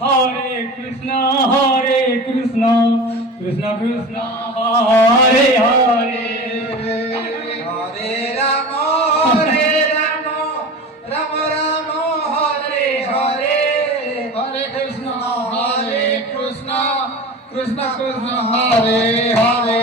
Hare Krishna, Krishna Krishna, Hare Hare. Hare Rama, Hare Rama, Rama Rama, Hare Hare. Hare Krishna, Krishna Krishna, Hare Hare.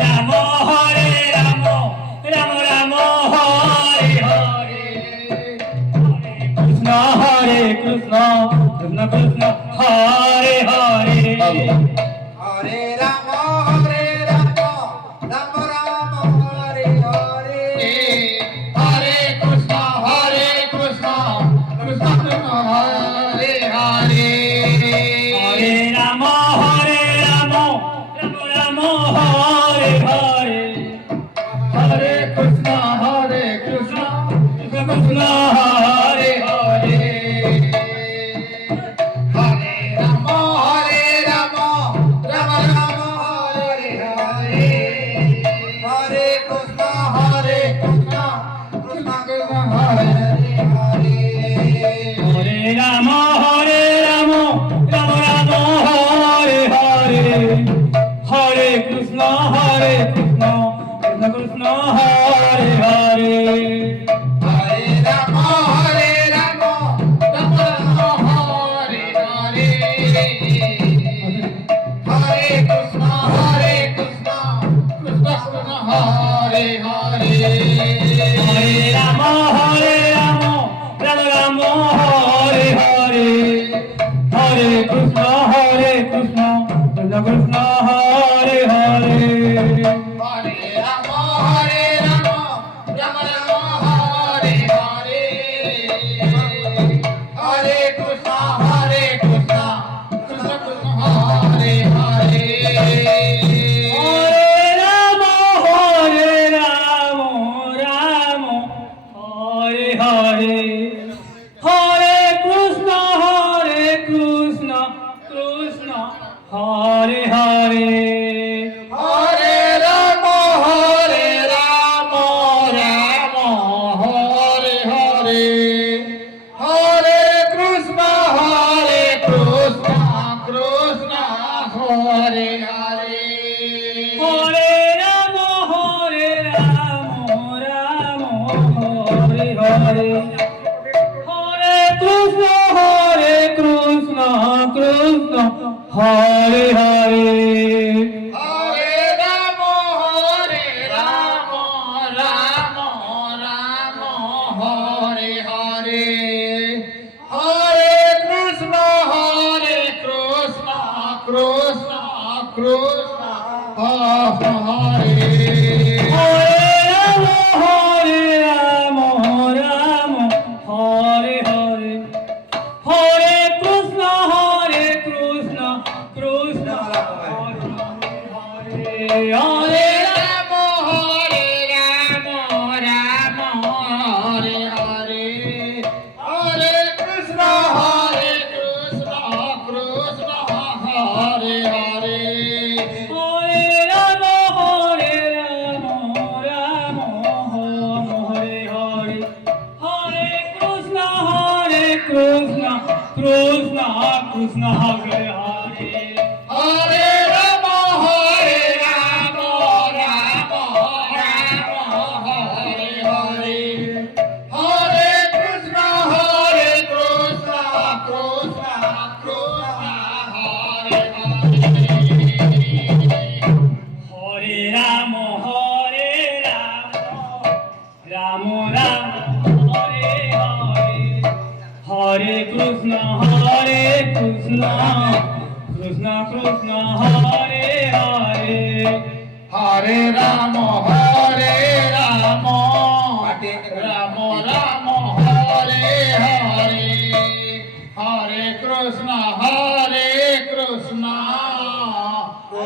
Ramo, Hare Ramo, Ramo Ramo, Hare Hare. Hare Krishna, Krishna Krishna, Hare Hare. Hare Rama, Hare Rama, Rama Rama, Hare Hare. Hare Krishna, Krishna Krishna, Hare Hare. Hare Ramo, Hare Ramo, Ramo Ramo, Hare Hare. Hare Krishna, Krishna Krishna Krishna, Hare Hare. Hare Rama, Rama Rama, Hare Hare. Hare Krishna, Krishna Krishna, Hare Hare. Hare Ramo, Hare Ramo, Ramo Ramo, Hare Hare. Hare Krishna, Krishna Krishna, Hare Hare. Hare Rama, Rama Rama, Hare Hare. Hare Krishna, Krishna Krishna, Hare Hare. Hare Ramo, Hare Ramo, Ramo Ramo, Hare Hare. Hare Krishna, Krishna Krishna, Hare Hare. Hare Rama, Rama Rama, Hare Hare. Hare Krishna, Krishna Krishna, Hare Hare. Hare Ramo, Ramo, Hare Hare. Hare Krishna, Krishna Hare Hare. Hare Rama, Rama Rama, Hare Hare. Hare Krishna, Krishna Krishna, Hare Hare. Hare Ramo, Ramo, Hare Hare. Hare Krishna, Krishna Hare Hare. Hare Rama, Rama Rama, Hare Hare. Hare Krishna, Krishna Krishna, Hare. Hare Ramo, Hare Hare. Hare Krishna, Krishna Hare Hare. Rama, Rama, Hare Hare. Hare Krishna, Krishna Hare Hare. Hare Ramo, Hare Hare. Hare Krishna, Krishna Hare Hare. Hare Rama, Rama Hare Hare. Hare Krishna, Krishna Hare Hare. Hare Ramo, Ramo Hare Hare. Hare Krishna, Krishna Hare Hare. Hare Rama, Rama Rama, Hare Hare. Hare Krishna,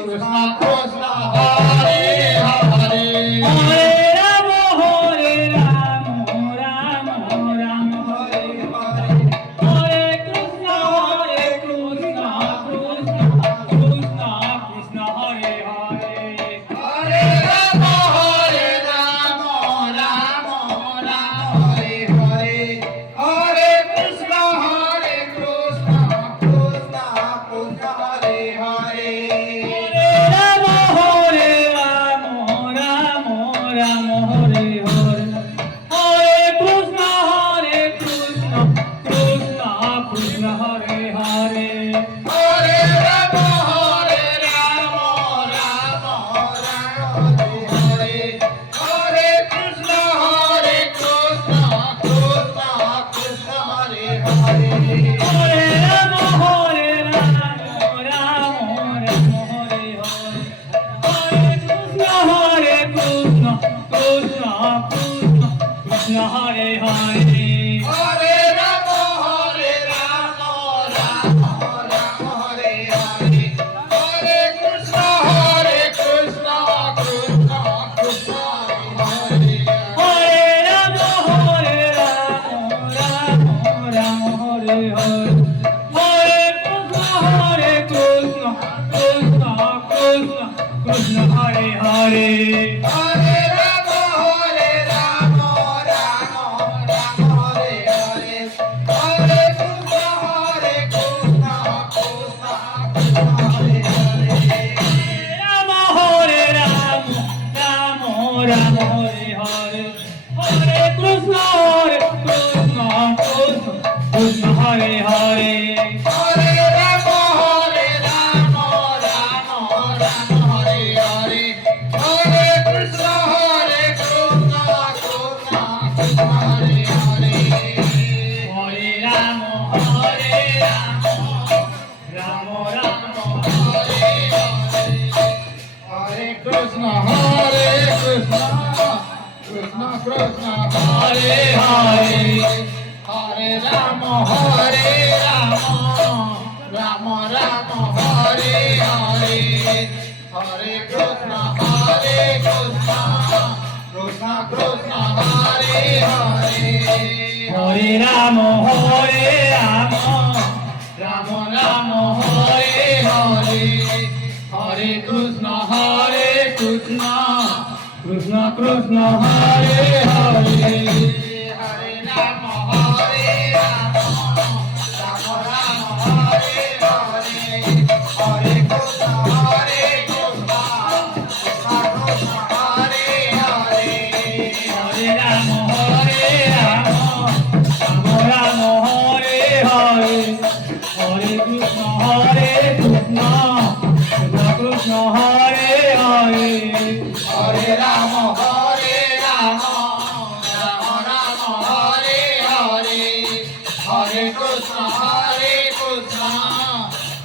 Krishna Krishna, Hare Hare. Hare Ramo, Ramo Hare Hare. Hare Krishna, Krishna Hare Hare. Hare Rama, Rama Hare Hare. Hare Krishna, Hare Rama, Rama Rama, Hare Hare. Hare Krishna, Krishna Krishna, Krishna Hare Hare. Hare Rama, Rama Rama, Hare Hare. Hare Krishna, Krishna Krishna, Hare Hare. Hare Rama, Rama Rama, Hare Hare. Hare Krishna, Krishna Krishna, Krishna Hare Hare. Hare Rama, Rama Rama, Hare Hare. Hare Krishna, Krishna Krishna, Hare Hare. Rama, Hare Rama, Rama Rama, Hare Hare. Hare Krishna, Krishna Krishna, Krishna Hare Hare. Hare Rama, Rama Rama, Hare Hare. Hare Krishna, Krishna Krishna, Hare Hare. Hare Rama, Hare Rama, Rama Rama, Hare Krishna, Krishna Krishna, Hare Hare. Hare Rama, Rama Rama, Hare Hare. Hare Krishna, Krishna Krishna, Hare Hare. Hare Rama, Hare Rama, Rama Rama, Hare Hare. Hare Krishna, Krishna Krishna, Hare Hare. Hare Rama, Rama Rama, Hare Hare. Hare Krishna, Krishna Krishna, Hare Hare. Hare Rama, Hare Rama, Rama Rama, Hare Hare. Hare Krishna,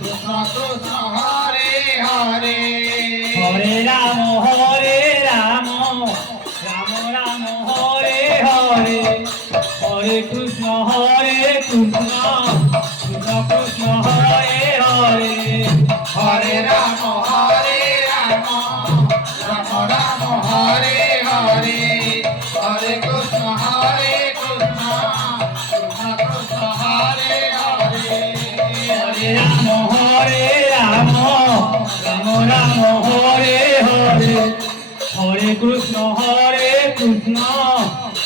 Krishna Krishna, Hare Hare. Hare Rama, Rama Rama, Hare Hare. Hare Krishna, Krishna Krishna, Hare Hare. Hare Rama, Hare Rama, Rama Rama, Hare Hare. Hare Krishna, Krishna Krishna, Hare Hare. Hare Rama, Rama Rama, Hare Hare. Hare Krishna,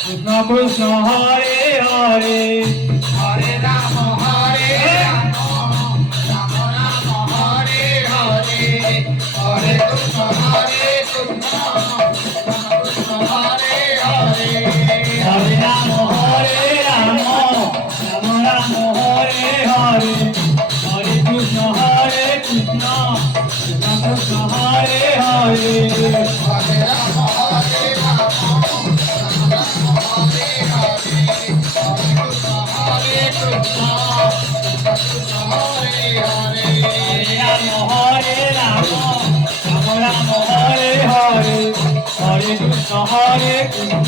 Krishna Krishna, Hare Hare. Hare Rama, Hare Rama, Rama Rama, Hare Hare. Hare Krishna, Krishna Krishna, Hare Hare. Hare Rama, Rama Rama, Hare Hare. Hare Krishna, Krishna Krishna, Hare Hare. Hare Rama, Hare Rama, Rama Rama, Hare Hare. Hare Krishna, Krishna Krishna, Hare Hare. Hare Rama, Hare Krishna, Hare Krishna,